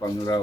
15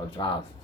50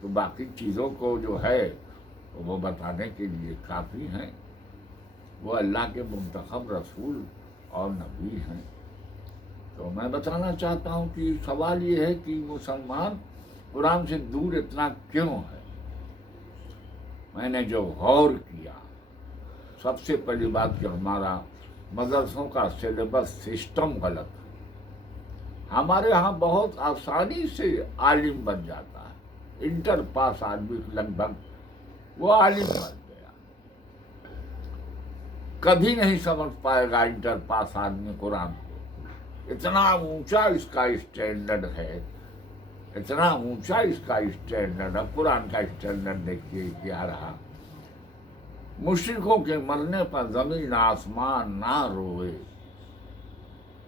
تو باقی چیزوں کو جو ہے وہ بتانے کے لیے کافی ہیں. وہ اللہ کے منتخب رسول اور نبی ہیں. تو میں بتانا چاہتا ہوں کہ سوال یہ ہے کہ مسلمان قرآن سے دور اتنا کیوں ہے. میں نے جو غور کیا، سب سے پہلی بات کہ ہمارا مدرسوں کا سلیبس سسٹم غلط ہے. ہمارے ہاں بہت آسانی سے عالم بن جاتا ہے. انٹر پاس آدمی لگ بھگ وہ عالم بن گیا. کبھی نہیں سمجھ پائے گا انٹر پاس آدمی قرآن کو. اتنا اونچا اس کا اسٹینڈرڈ ہے، اتنا اونچا اس کا اسٹینڈرڈ. اب قرآن کا اسٹینڈرڈ دیکھیے کیا رہا. مشرکوں کے مرنے پر زمین آسمان نہ روئے.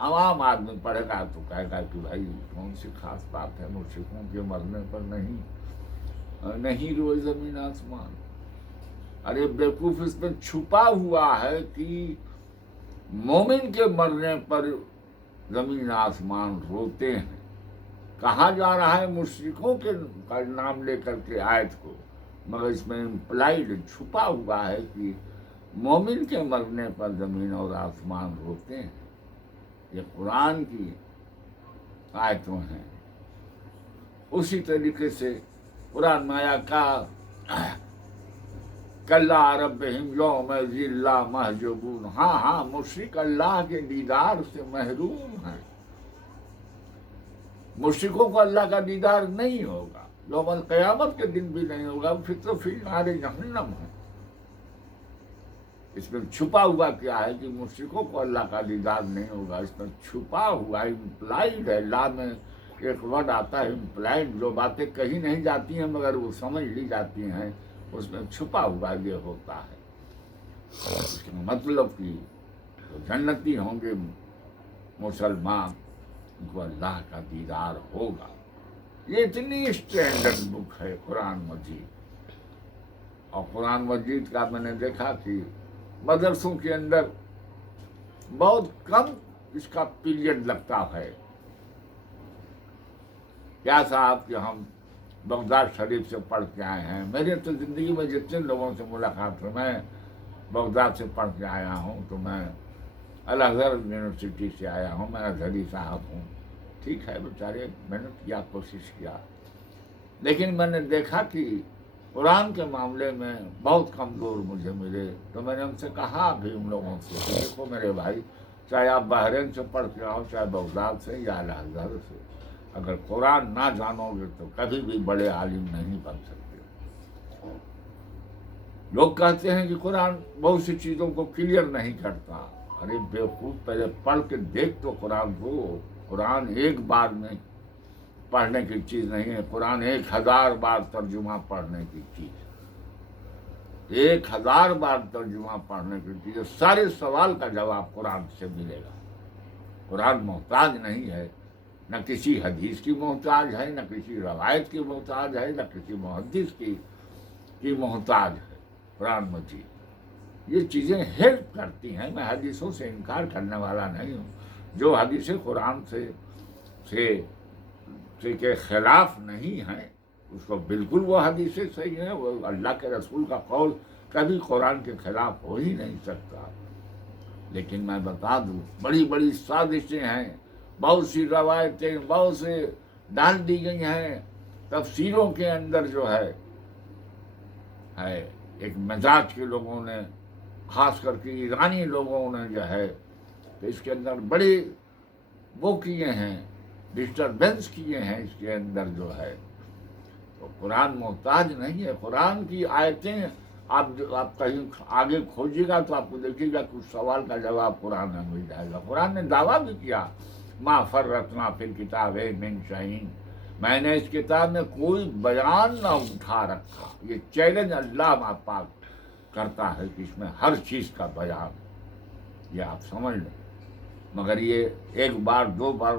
عوام آدمی پڑھے گا تو کہے گا کہ بھائی کون سی خاص بات ہے، مشرکوں کے مرنے پر نہیں روئے زمین آسمان. ارے بیوقوف، اس میں چھپا ہوا ہے کہ مومن کے مرنے پر زمین آسمان روتے ہیں. کہا جا رہا ہے مشرکوں کے نام لے کر کے آیت کو، مگر اس میں امپلائڈ چھپا ہوا ہے کہ مومن کے مرنے پر زمین اور آسمان روتے ہیں. یہ قرآن کی آیتوں ہیں. اسی طریقے سے قرآن میں آیا کا کلا ربہم یومئذ لمحجوبون. ہاں مشرک اللہ کے دیدار سے محروم ہیں. مشرکوں کو اللہ کا دیدار نہیں ہوگا، یوم القیامت کے دن بھی نہیں ہوگا. پھر تو فی نار جہنم ہے. اس میں چھپا ہوا کیا ہے کہ مشرکوں کو اللہ کا دیدار نہیں ہوگا. اس میں چھپا ہوا امپلائڈ ہے. لا میں ایک ورڈ آتا ہے امپلائڈ، جو باتیں کہی نہیں جاتی ہیں مگر وہ سمجھ لی جاتی ہیں، اس میں چھپا ہوا یہ ہوتا ہے. اس کا مطلب کہ جنتی ہوں گے مسلمان، ان کو اللہ کا دیدار ہوگا. یہ اتنی اسٹینڈرڈ بک ہے قرآن مجید. اور قرآن مجید کا میں نے دیکھا کہ مدرسوں کے اندر بہت کم اس کا پیریڈ لگتا ہے. کیا صاحب کہ ہم بغداد شریف سے پڑھ کے آئے ہیں. میرے تو زندگی میں جتنے لوگوں سے ملاقات ہوئی، میں بغداد سے پڑھ کے آیا ہوں. تو میں الازہر یونیورسٹی سے آیا ہوں، میں ازہری صاحب ہوں. ٹھیک ہے، بیچارے محنت کیا، کوشش کیا. لیکن میں نے دیکھا کہ قرآن کے معاملے میں بہت کمزور مجھے ملے. تو میں نے ان سے کہا بھی ان لوگوں سے کہ دیکھو میرے بھائی، چاہے آپ بحرین سے پڑھ کے آؤ، چاہے بغداد سے یا الازہر سے، اگر قرآن نہ جانو گے تو کبھی بھی بڑے عالم نہیں بن سکتے. لوگ کہتے ہیں کہ قرآن بہت سی چیزوں کو کلیئر نہیں کرتا. ارے بیوقوف، پہلے پڑھ کے دیکھ تو قرآن کو. قرآن ایک بار میں پڑھنے کی چیز نہیں ہے. قرآن 1000 بار ترجمہ پڑھنے کی چیز ہے. 1000 بار ترجمہ پڑھنے کی چیز ہے. سارے سوال کا جواب قرآن سے ملے گا. قرآن محتاج نہیں ہے، نہ کسی حدیث کی محتاج ہے، نہ کسی روایت کی محتاج ہے، نہ کسی محدث کی محتاج ہے. قرآن مجید یہ چیزیں ہیلپ کرتی ہیں. میں حدیثوں سے انکار کرنے والا نہیں ہوں. جو حدیثیں قرآن سے کے خلاف نہیں ہیں، اس کو بالکل وہ حدیثیں صحیح ہیں. وہ اللہ کے رسول کا قول کبھی قرآن کے خلاف ہو ہی نہیں سکتا. لیکن میں بتا دوں، بڑی بڑی سازشیں ہیں، بہت سی روایتیں بہت سے ڈال دی گئی ہیں. تفسیروں کے اندر جو ہے ایک مزاج کے لوگوں نے، خاص کر کے ایرانی لوگوں نے جو ہے، تو اس کے اندر بڑے وہ کیے ہیں، ڈسٹربنس کیے ہیں اس کے اندر جو ہے. تو قرآن محتاج نہیں ہے. قرآن کی آیتیں آپ کہیں آگے کھوجیے گا تو آپ کو دیکھیے گا کچھ سوال کا جواب قرآن میں مل جائے گا. قرآن نے دعویٰ بھی کیا، ما فرطنا فی الکتاب من شیء، میں نے اس کتاب میں کوئی بیان نہ اٹھا رکھا. یہ چیلنج اللہ پاک کرتا ہے کہ اس میں ہر چیز کا بیان. یہ آپ سمجھ لیں. مگر یہ 1 بار 2 بار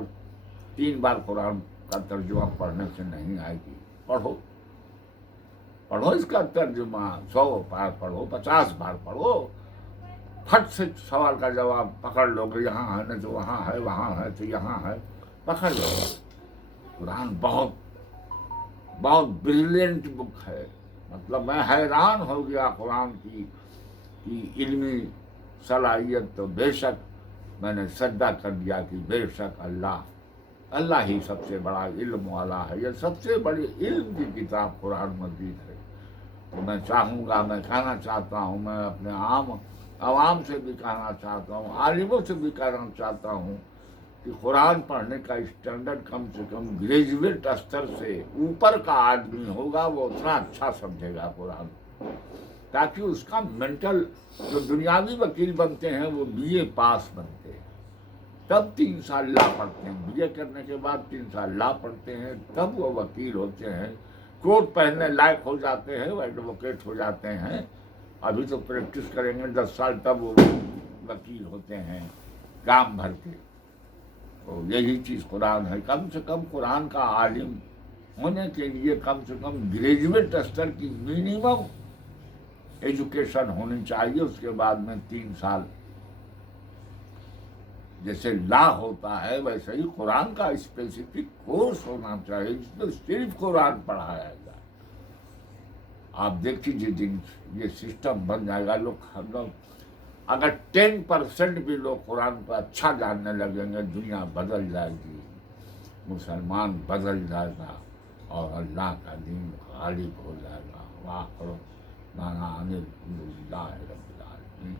3 بار قرآن کا ترجمہ پڑھنے سے نہیں آئے گی. پڑھو اس کا ترجمہ، 100 بار پڑھو، 50 بار پڑھو. پھٹ سے سوال کا جواب پکڑ لو گے. یہاں ہے نہ تو وہاں ہے، وہاں ہے تو یہاں ہے، پکڑ لو. قرآن بہت بہت بریلینٹ بک ہے. مطلب میں حیران ہو گیا قرآن کی علمی صلاحیت. تو بے شک میں نے سجدہ کر دیا کہ بے شک اللہ ہی سب سے بڑا علم والا ہے. یہ سب سے بڑی علم کی کتاب قرآن مجید ہے. تو میں چاہوں گا, میں کہنا چاہتا ہوں, میں اپنے عوام سے بھی کہنا چاہتا ہوں, عالموں سے بھی کہنا چاہتا ہوں کہ قرآن پڑھنے کا اسٹینڈرڈ کم سے کم گریجویٹ استر سے اوپر کا آدمی ہوگا, وہ اتنا اچھا سمجھے گا قرآن, تاکہ اس کا مینٹل جو دنیاوی وکیل بنتے ہیں وہ بی اے پاس بنتے ہیں, تب 3 سال لا پڑھتے ہیں, بی اے کرنے کے بعد 3 سال لا پڑھتے ہیں, تب وہ وکیل ہوتے ہیں, کوٹ پہننے لائق ہو جاتے ہیں, وہ ایڈوکیٹ ہو جاتے ہیں. ابھی تو پریکٹس کریں گے 10 سال, تب وہ وکیل ہوتے ہیں کام بھر کے. تو یہی چیز قرآن ہے. کم سے کم قرآن کا عالم ہونے کے لیے کم سے کم گریجویٹ استر کی منیمم ایجوکیشن ہونی چاہیے. اس کے بعد میں 3 سال جیسے لا ہوتا ہے ویسے ہی قرآن کا اسپیسیفک کورس ہونا چاہیے جس میں صرف قرآن پڑھایا جائے. آپ دیکھ لیجیے یہ سسٹم بن جائے گا. لوگ اگر 10% بھی لوگ قرآن کو اچھا جاننے لگیں گے, دنیا بدل جائے گی, مسلمان بدل جائے گا, اور اللہ کا دین غالب ہو جائے گا. وآخر دعوانا ان الحمد للہ رب العالمین.